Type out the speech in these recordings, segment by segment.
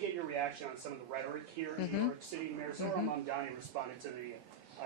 get your reaction on some of the rhetoric here in New York City. Mayor Zohran Mamdani responded to the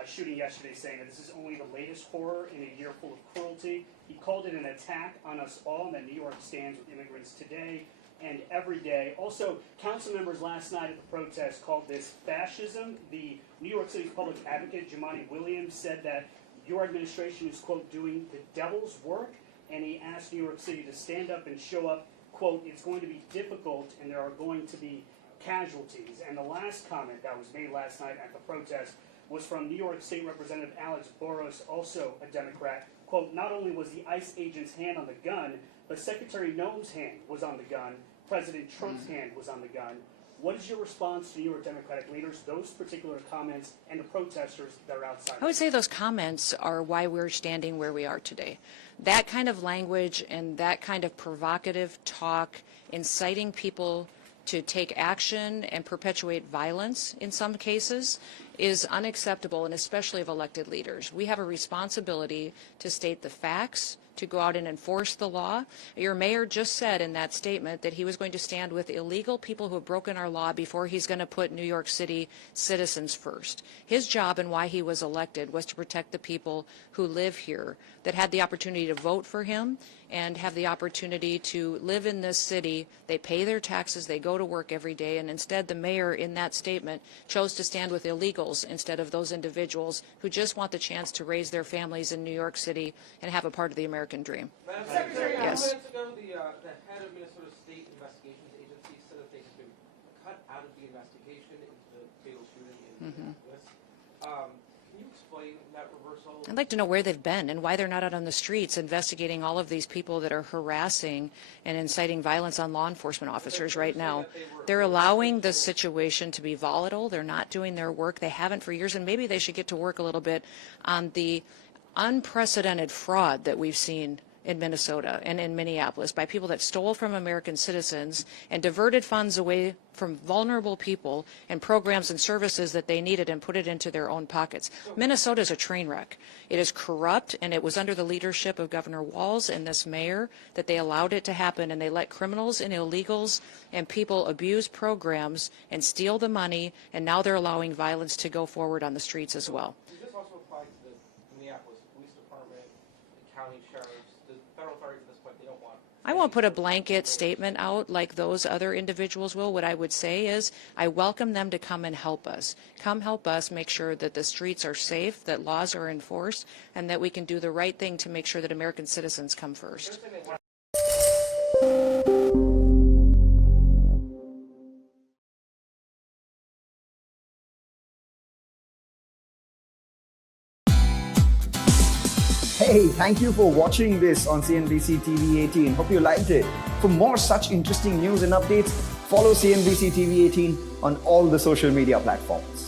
shooting yesterday, saying that this is only the latest horror in a year full of cruelty. He called it an attack on us all, and that New York stands with immigrants today and every day. Also, council members last night at the protest called this fascism. The New York City's public advocate, Jumaane Williams, said that your administration is, quote, doing the devil's work, and he asked New York City to stand up and show up, quote, it's going to be difficult and there are going to be casualties. And the last comment that was made last night at the protest was from New York State Representative Alex Boros, also a Democrat. Quote, not only was the ICE agent's hand on the gun, but Secretary Noem's hand was on the gun. President Trump's hand was on the gun. What is your response to New York Democratic leaders, those particular comments, and the protesters that are outside? I would say those comments are why we're standing where we are today. That kind of language and that kind of provocative talk, inciting people to take action and perpetuate violence in some cases, is unacceptable, and especially of elected leaders. We have a responsibility to state the facts, to go out and enforce the law. Your mayor just said in that statement that he was going to stand with illegal people who have broken our law before he's going to put New York City citizens first. His job and why he was elected was to protect the people who live here, that had the opportunity to vote for him and have the opportunity to live in this city. They pay their taxes, they go to work every day, and instead the mayor in that statement chose to stand with illegals instead of those individuals who just want the chance to raise their families in New York City and have a part of the American dream. Madam Secretary, yes. minutes ago, the head of Minnesota State Investigations Agency said that they had been cut out of the investigation into the fatal shooting in Minneapolis. Can you explain that reversal? I'd like to know where they've been and why they're not out on the streets investigating all of these people that are harassing and inciting violence on law enforcement officers right now. They're allowing the situation to be volatile. They're not doing their work. They haven't for years, and maybe they should get to work a little bit on the unprecedented fraud that we've seen in Minnesota and in Minneapolis by people that stole from American citizens and diverted funds away from vulnerable people and programs and services that they needed and put it into their own pockets. Minnesota is a train wreck. It is corrupt, and it was under the leadership of Governor Walz and this mayor that they allowed it to happen, and they let criminals and illegals and people abuse programs and steal the money, and now they're allowing violence to go forward on the streets as well. Does this also apply to the Minneapolis Police Department, the county sheriffs, the federal authorities at this point? They don't want. I won't put a blanket statement out like those other individuals will. What I would say is I welcome them to come and help us. Come help us make sure that the streets are safe, that laws are enforced, and that we can do the right thing to make sure that American citizens come first. Hey, thank you for watching this on CNBC TV 18. Hope you liked it. For more such interesting news and updates, follow CNBC TV 18 on all the social media platforms.